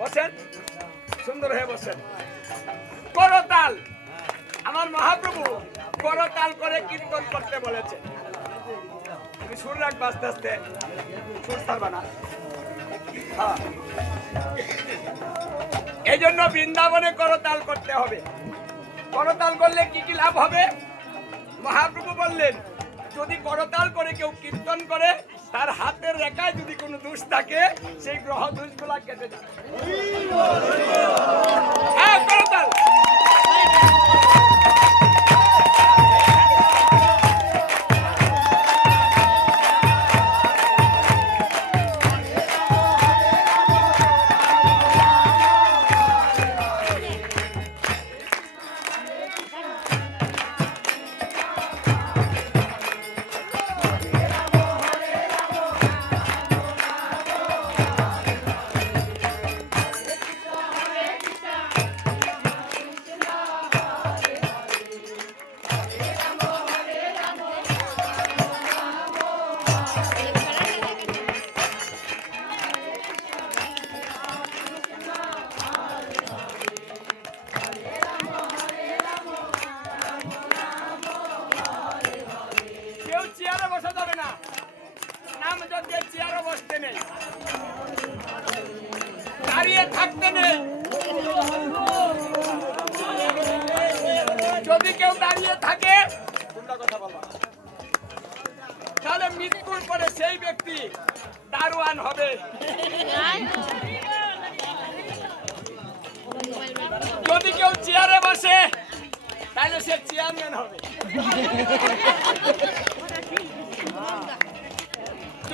বসেন। সুন্দর হয়ে বসেন। করতাল। আমার মহাপ্রভু করতাল করে কীর্তন করতে বলেছে তুমি সুর রাখবে আস্তে আস্তে সুর ছাড়বা না। হ্যাঁ। এই জন্য বৃন্দাবনে করতাল করতে হবে। করতাল করলে কি কি লাভ হবে? মহাপ্রভু বললেন, যদি করতাল করে কেউ কীর্তন করে তার হাতের রেখায় যদি কোনো দোষ থাকে সেই গ্রহ দোষগুলা কেটে যাবে। বসতে নেই। দাঁড়িয়ে থাকতে নেই। যদি কেউ দাঁড়িয়ে থাকে, তাহলে মৃত্যুর পরে সেই ব্যক্তি দারোয়ান হবে। যদি কেউ চেয়ারে বসে, তাহলে সে চেয়ারম্যান হবে।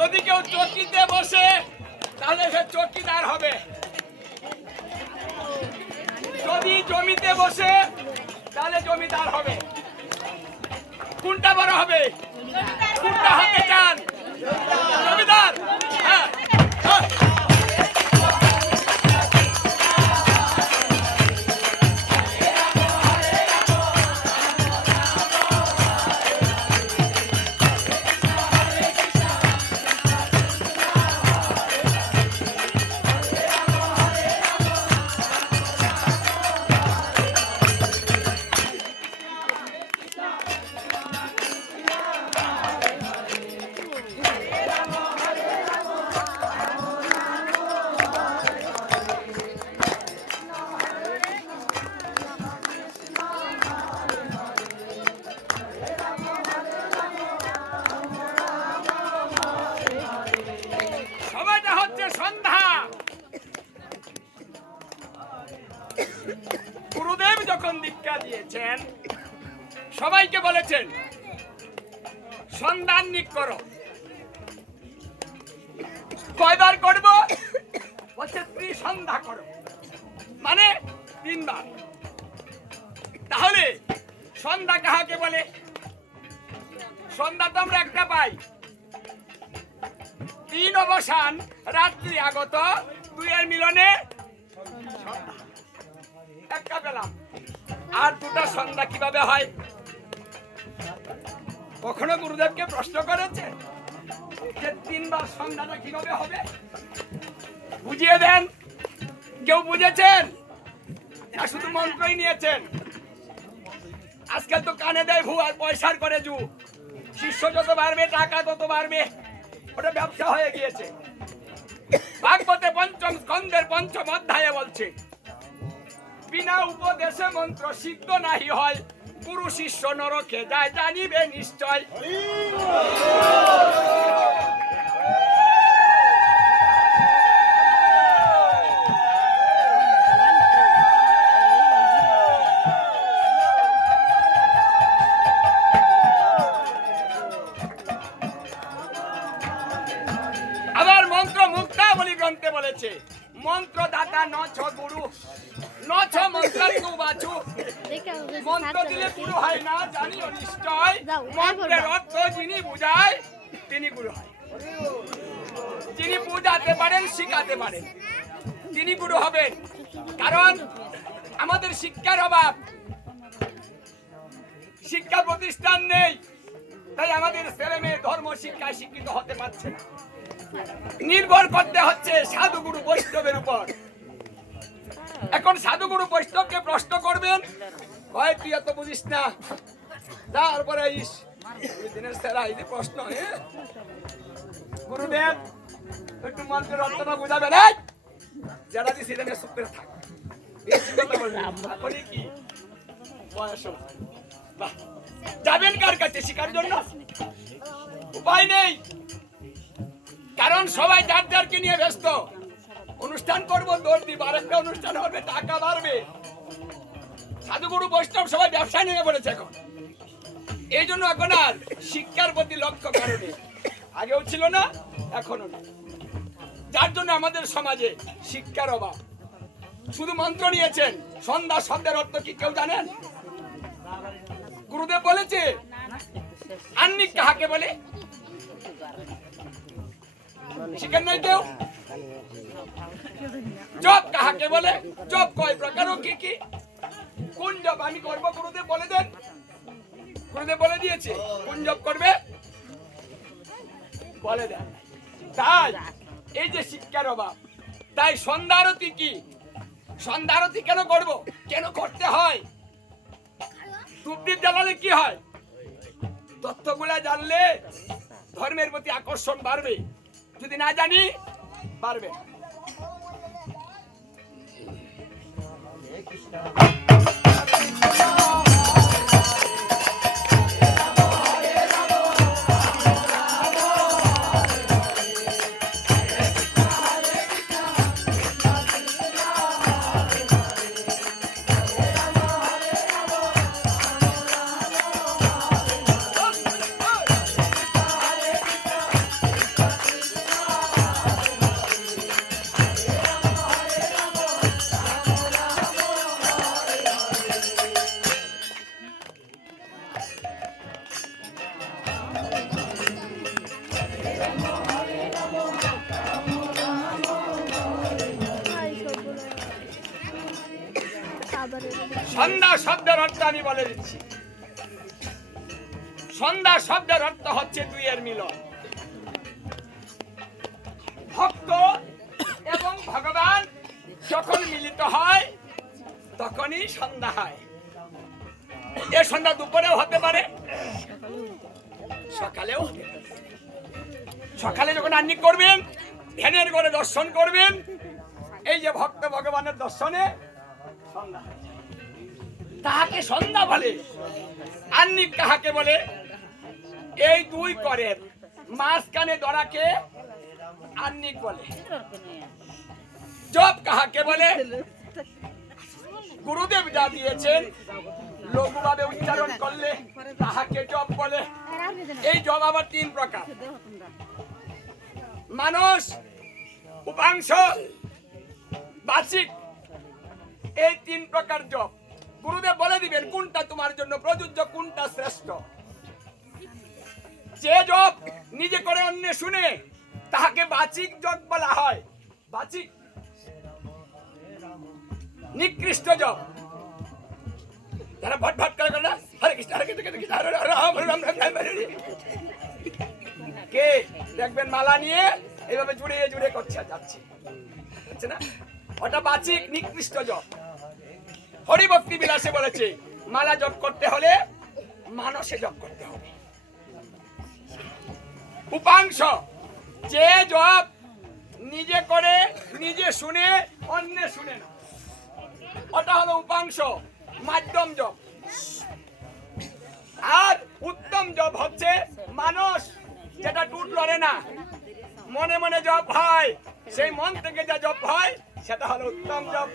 যদি কেউ চকিতে বসে, তাহলে সে চকিদার হবে। যদি জমিতে বসে, তাহলে জমিদার হবে। কোনটা বড় হবে? দিয়েছেন সবাইকে বলেছেন সন্ধানিক করো। কয়বার করব? বলছে, ত্রিসন্ধ্যা করো। মানে তিনবার। তাহলে সন্ধ্যা কাহাকে বলে? সন্ধ্যা তো আমরা একটা পাই। তিন অবসান, রাত্রি আগত, দুইয়ের মিলনে আর দুটা সন্ধ্যা কীভাবে হয়? কখনো গুরুদেবকে প্রশ্ন করেছে? যে তিনবার সন্ধ্যাটা কীভাবে হবে? বুঝিয়ে দেন। কেউ বুঝেছেন? না, শুধু মন্ত্রই নিয়েছেন। আজকাল তো কানে দেয় ভু আর পয়সার করে যু শিষ্য যত বাড়বে, টাকা তত বাড়বে। ওটা ব্যবসা হয়ে গিয়েছে। ভাগবতে পঞ্চম স্কন্ধের পঞ্চম অধ্যায়ে বলছে বিনা উপদেশে মন্ত্র সিদ্ধ নাহি হয়। গুরু শিষ্য নরকে যায় জানিবে নিশ্চয়। প্রতিষ্ঠান নেই। তাই আমাদের ছেলে মেয়ে ধর্ম শিক্ষায় শিক্ষিত হতে পারছে না। নির্ভর করতে হচ্ছে সাধুগুরু বৈষ্ণবের উপর। এখন সাধুগুরু বৈষ্ণবকে প্রশ্ন করবেন, হয় তুই এত বুঝিস না? তারপরে ইস দিনের সেরা, এই যে প্রশ্ন হ্যাঁ? গুরুদেব একটু মন্ত্রের অর্থটা বুঝাবেন, এই যারা দিছি এটা নিয়ে থাক। বেশি কথা বলবি না। কি? বয়স বাহ। যাবেন কার কাছে? শিকার জন্য? উপায় নেই। কারণ সবাই যার যারকে নিয়ে ব্যস্ত। অনুষ্ঠান করব দৌড় দিব, আরেকটা অনুষ্ঠান হবে, টাকা বাড়বে। সাধুগুরু বৈষ্ণব সবাই ব্যবসায় নেমে পড়েছে এখন। এই জন্য এখন আর শিক্ষার প্রতি লক্ষ্য কারণে আগেও ছিল না এখনও না যার জন্য আমাদের সমাজে শিক্ষার অভাব। শুধু মন্ত্র নিয়েছেন, সন্ধ্যা শব্দের অর্থ কি কেউ জানেন? গুরুদেব বলেছে? আন্নিক কাহাকে বলে? শিখেন নাই জব কাহাকে বলে? জব কয় প্রকার ও কি কি? কোন জব আমি করব? গুরুদেব বলে দেন। গুরুদেব বলে দিয়েছে। কোন জব করবে? বলে দেন। তাই, এই যে শিক্ষার অভাব, তাই সন্ধ্যা আরতি কি? সন্ধ্যা আরতি কেন করব? কেন করতে হয়? টুপডিপ জ্বালালে কি হয়? তথ্যগুলা জানলে ধর্মের প্রতি আকর্ষণ বাড়বে। যদি না জানি পারবে না। সন্ধ্যা শব্দের অর্থ আমি বলে দিচ্ছি সন্ধ্যা শব্দের অর্থ হচ্ছে দুইয়ের মিলন ভক্ত এবং ভগবান যখন মিলিত হয়, তখনই সন্ধ্যা হয় এ সন্ধ্যা দুপুরেও হতে পারে, সকালেও হতে। সকালে যখন আন্নিক করবেন, ধ্যানের করে দর্শন করবেন, এই যে ভক্ত ভগবানের দর্শনে সন্ধ্যা হয়। তাহাকে সন্ধ্যা বলে। আন্নিক কাহাকে বলে? এই দুই করের মাঝখানে দরাকে আন্নিক বলে। জব কাহাকে বলে? গুরুদেব যা দিয়েছেন, লঘুভাবে উচ্চারণ করলে তাহাকে জব বলে। এই জব আবার তিন প্রকার। মানুষ উপাংশ, বাচিক, এই তিন প্রকার জব গুরুদেব বলে দিবেন, কোনটা তোমার জন্য প্রযোজ্য, কোনটা শ্রেষ্ঠ? যে জব নিজে করে অন্য শুনে, তাহাকে বাচিক জব বলা হয়। বাচিক। নিকৃষ্ট জব যারা ভট ভট করে না, হরে কৃষ্ণ হরে কৃষ্ণ কৃষ্ণ রাম রাম রাম রাম। কে দেখবেন মালা নিয়ে এইভাবে জুড়ে জুড়ে করছে, যাচ্ছে। না ওটা বাচিক, নিকৃষ্ট জব হরিভক্তি বিলাসে বলেছে, মালা জপ করতে হলে মানসে জপ করতে হবে। উপাংশ, যে জপ নিজে করে, নিজে শুনে, অন্য শুনে না। ওটা হলো উপাংশ, মাধ্যম জপ। আর উত্তম জপ হচ্ছে মানুষ যেটা টুট লড়ে না। মনে মনে জপ হয়, সেই মন থেকে যা জপ হয়, সেটা হলো উত্তম জপ।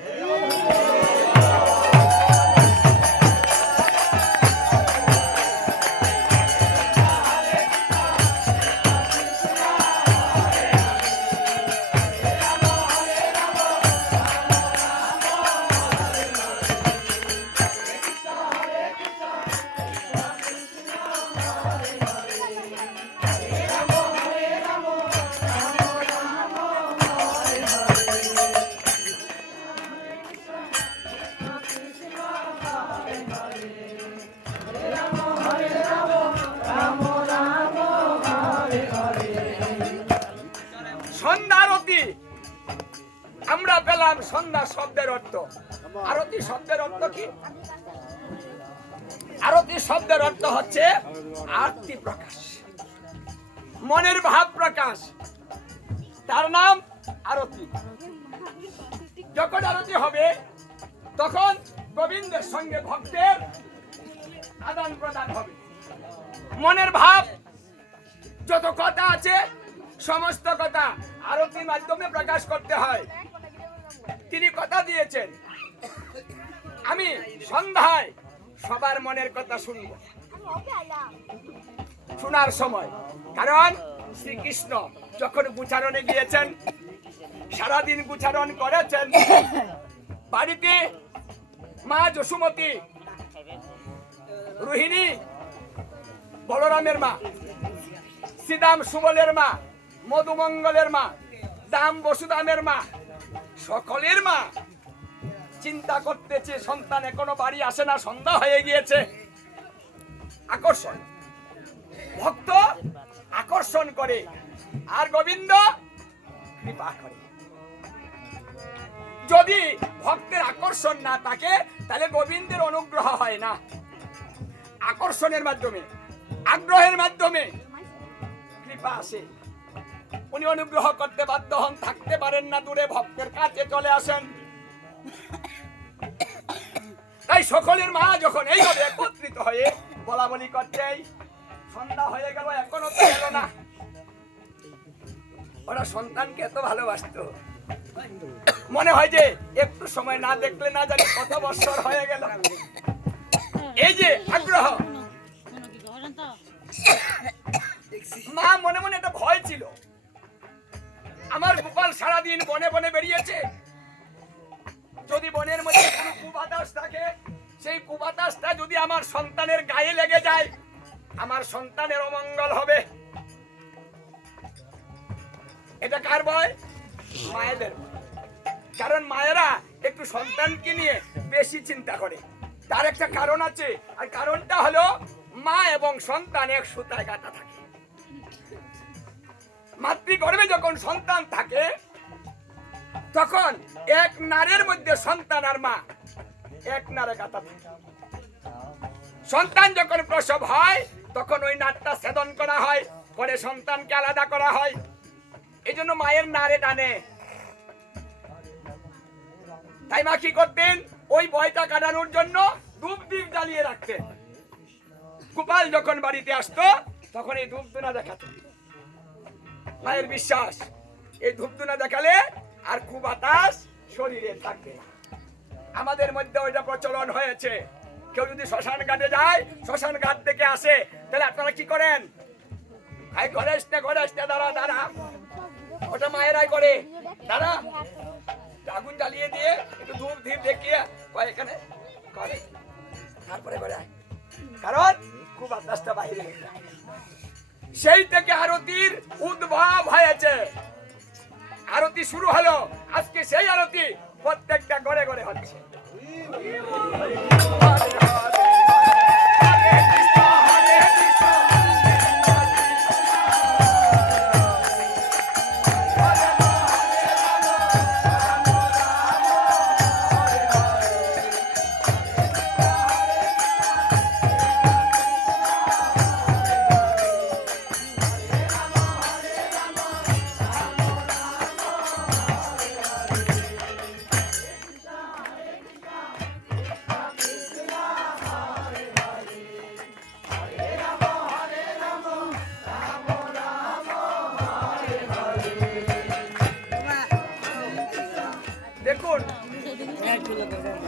পেলাম সন্ধ্যা শব্দের অর্থ। আরতি শব্দের অর্থ কি? আরতি শব্দের অর্থ হচ্ছে আরতি প্রকাশ। মনের ভাব প্রকাশ। তার নাম আরতি। যখন আরতি হবে, তখন গোবিন্দের সঙ্গে ভক্তের আদান প্রদান হবে। মনের ভাব, যত কথা আছে, সমস্ত কথা আরতির মাধ্যমে প্রকাশ করতে হয়। তিনি কথা দিয়েছেন। আমি সন্ধ্যায় সবার মনের কথা শুনব। শোনার সময়। কারণ শ্রীকৃষ্ণ যখন গুচারণে গিয়েছেন, সারাদিন গুচারণ করেছেন, বাড়িতে মা যশুমতী, রোহিণী, বলরামের মা, শ্রীদাম সুবলের মা, মধুমঙ্গলের মা, দাম বসুদামের মা সকলের মা। চিন্তা করতেছে, সন্তান এখনও বাড়ি আসে না, সন্ধ্যা হয়ে গিয়েছে। আকর্ষণ। ভক্ত আকর্ষণ করে। আর গোবিন্দ কৃপা করে। যদি ভক্তের আকর্ষণ না থাকে, তাহলে গোবিন্দের অনুগ্রহ হয় না। আকর্ষণের মাধ্যমে, আগ্রহের মাধ্যমে কৃপা আসে। উনি অনুগ্রহ করতে বাধ্য হন, থাকতে পারেন না দূরে, ভক্তের কাছে চলে আসেন। তাই সকলের মা যখন এইভাবে একত্রিত হয়ে বলা বলি করছে সন্ধ্যা হয়ে গেল, এখনও তো এলো না। ওরা সন্তানকে এত ভালোবাসতো। মনে হয় যে একটু সময় না দেখলে না জানি কত বছর হয়ে গেল। এই যে আগ্রহ। মা, মনে মনে একটা ভয় ছিল। আমার গোপাল সারাদিন বনে বনে বেরিয়েছে। যদি বনের মধ্যে কোনো কুবাতাস থাকে, সেই কুবাতাসটা যদি আমার সন্তানের গায়ে লেগে যায়, আমার সন্তানের অমঙ্গল হবে। এটা কার ভয়? মায়েদের কারণ মায়েরা একটু সন্তানকে নিয়ে বেশি চিন্তা করে। তার একটা কারণ আছে, আর কারণটা হলো মা এবং সন্তান এক সুতায় কাটা থাকে। মাতৃগর্ভে যখন সন্তান থাকে, তখন এক নারের মধ্যে সন্তান আর মা। এক নারে থাকে। সন্তান যখন প্রসব হয়, তখন ওই নারটা ছেদন করা হয় করে সন্তানকে আলাদা করা হয়। এই জন্য মায়ের নারে টানে। তাই মা কি করতেন? ওই ভয়টা কাটানোর জন্য ধূপ দ্বীপ জ্বালিয়ে রাখতেন। গোপাল যখন বাড়িতে আসতো, তখন এই ধূপ দেখাতেন। মায়ের বিশ্বাস। এই ধূপ দুনা দেখালে আর খুব বাতাস শরীরে থাকবে আমাদের মধ্যে ওইটা প্রচলন হয়েছে। কেউ যদি শ্মশান ঘাটে যায়, শ্মশান ঘাট থেকে আসে, তাহলে আপনারা কি করেন? ভাই ঘরে আসতে ঘরে আসতে দাঁড়া দাঁড়া। ওটা মায়েরাই করে। দাঁড়া। আগুন জ্বালিয়ে দিয়ে একটু ধূপ, ধীপ দেখিয়ে কয় এখানে? করে। তারপরে করে কারণ খুব আন্দাজটা বাইরে। সেই থেকে আরতির উদ্ভব হয়েছে। আরতি শুরু হলো, আজকে সেই আরতি প্রত্যেকটা ঘরে ঘরে হচ্ছে।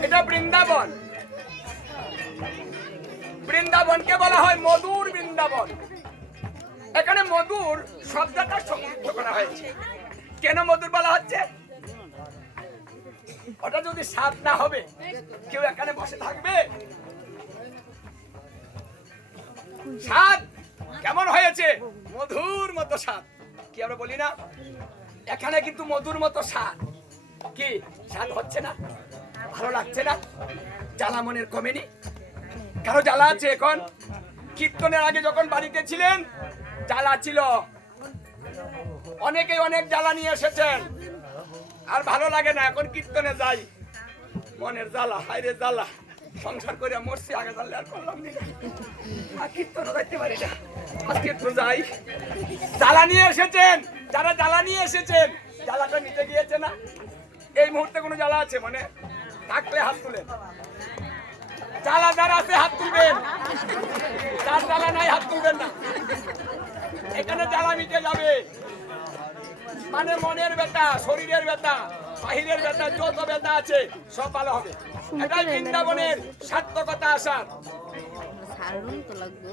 এটা বৃন্দাবন। বৃন্দাবনকে বলা হয় মধুর বৃন্দাবন। এখানে মধুর শব্দটা সমৃদ্ধ করা হয়েছে। কেন মধুর বলা হচ্ছে? ওটা যদি স্বাদ না হবে, কেউ এখানে বসে থাকবে? স্বাদ কেমন হয়েছে? মধুর মতো স্বাদ। কি আমরা বলি না? এখানে কিন্তু মধুর মতো স্বাদ। কি? স্বাদ হচ্ছে না। ভালো লাগছে না? জ্বালা মনের কমেনি? কারও জ্বালা আছে এখন? কীর্তনের আগে যখন বাড়িতে ছিলেন, জ্বালা ছিল। অনেকেই অনেক জ্বালা নিয়ে এসেছেন। আর ভালো লাগে না, এখন কীর্তনে যাই। মনের জ্বালা হাইরে জ্বালা। সংসার করে মরছি, আগে জানলে আর করলাম আর কীর্তনে যাইতে পারি না। আজকে একটু যাই। জ্বালা নিয়ে এসেছেন, যারা জ্বালা নিয়ে এসেছেন, জ্বালাটা নিতে গিয়েছে না। এই মুহূর্তে কোনো জ্বালা আছে মানে? থাকলে হাত তুলেন। জ্বালা যারা আছে হাত তুলবেন। যার জ্বালা নাই হাত তুলবেন না। এখানে জ্বালা মিটে যাবে। মানে মনের ব্যথা শরীরের ব্যথা বাহিরের ব্যথা যত ব্যথা আছে সব ভালো হবে। এটাই বৃন্দাবনের সার্থকতা আসার। তো লাগবে।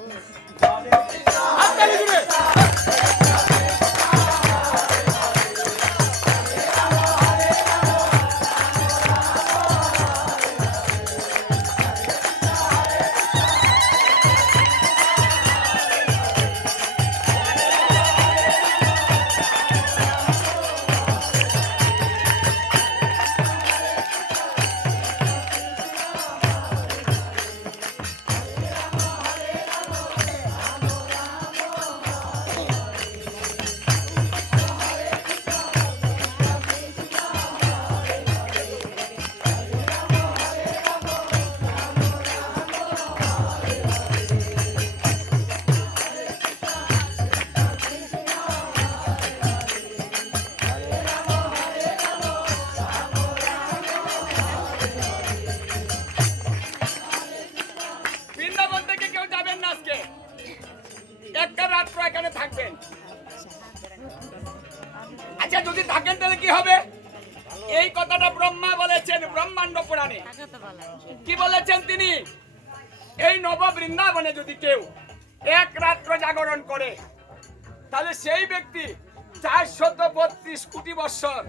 কোটি বৎসর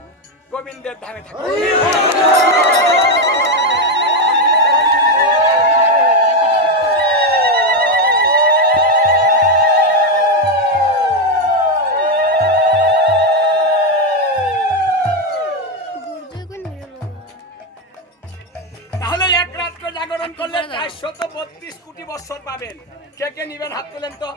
গোবিন্দের ধামে থাকবে তাহলে এক রাত্র জাগরণ করলে চারশত বত্রিশ কোটি বৎসর পাবেন। কে কে নিবেন হাত তোলেন তো?